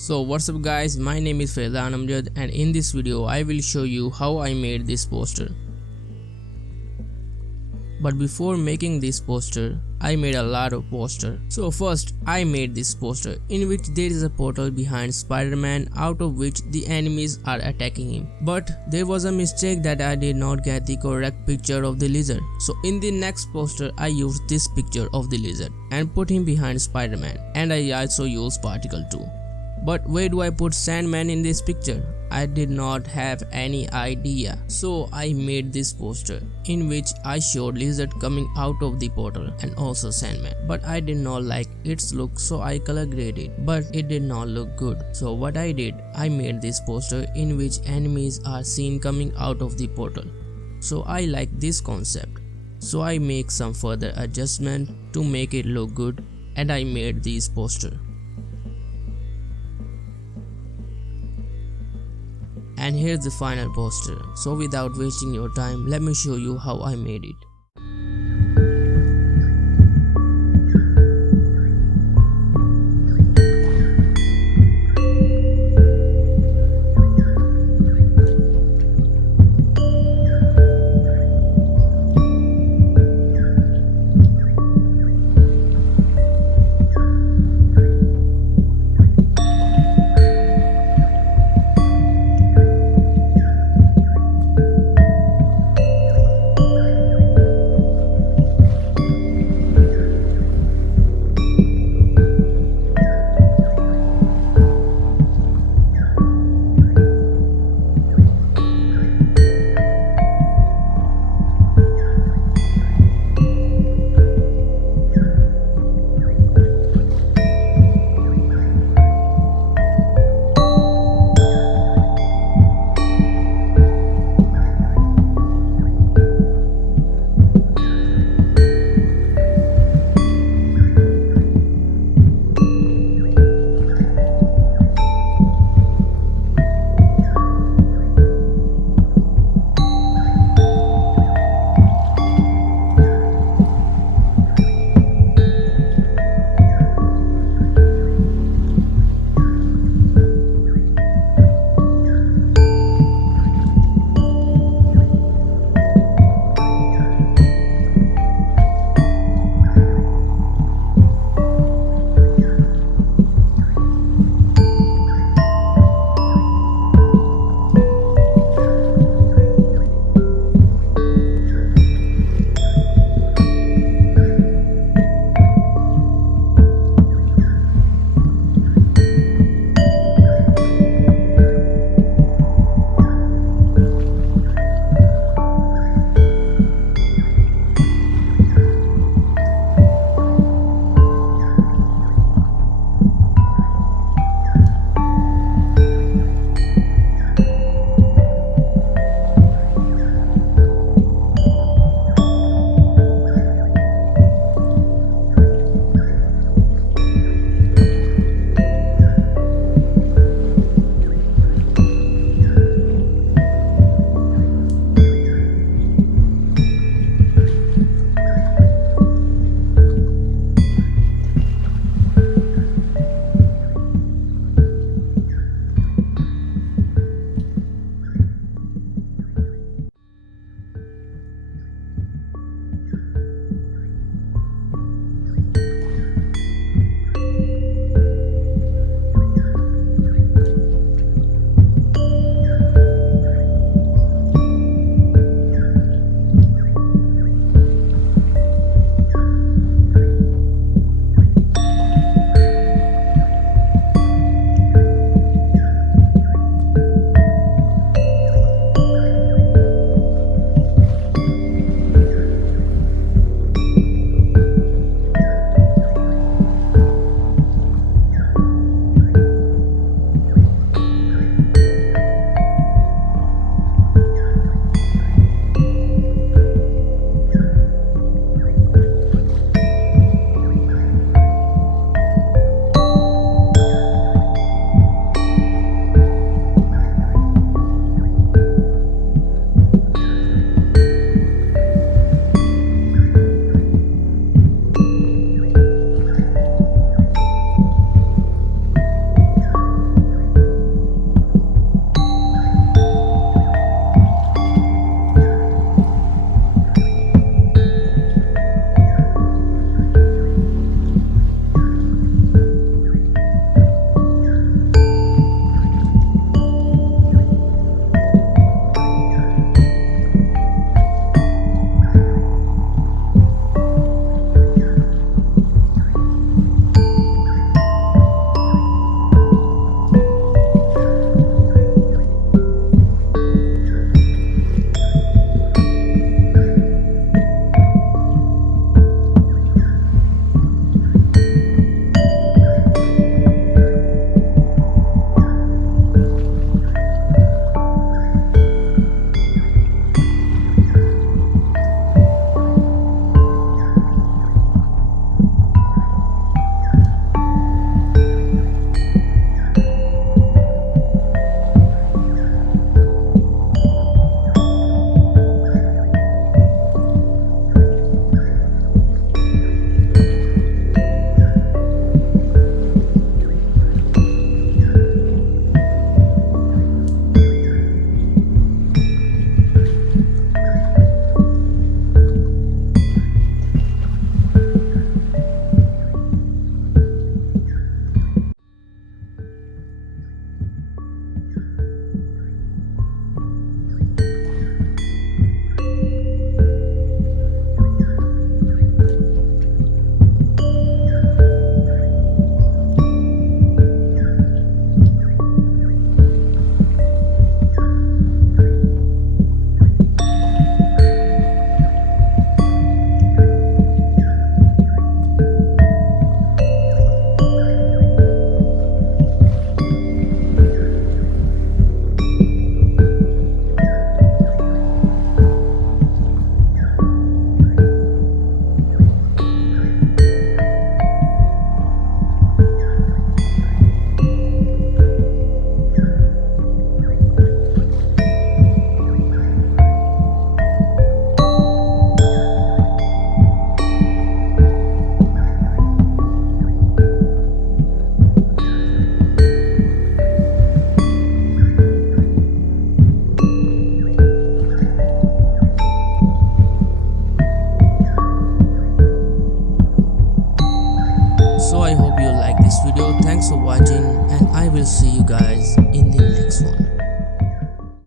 So what's up guys, my name is Faizan Amjad and in this video I will show you how I made this poster. But before making this poster, I made a lot of posters. So first I made this poster in which there is a portal behind Spiderman out of which the enemies are attacking him. But there was a mistake that I did not get the correct picture of the lizard. So in the next poster I used this picture of the lizard and put him behind Spiderman, and I also used particle too. But where do I put Sandman in this picture? I did not have any idea. So I made this poster in which I showed lizard coming out of the portal and also Sandman. But I did not like its look, so I color graded it. But it did not look good. So what I did, I made this poster in which enemies are seen coming out of the portal. So I like this concept. So I make some further adjustment to make it look good, and I made this poster. And here's the final poster. So without wasting your time, let me show you how I made it. will see you guys in the next one.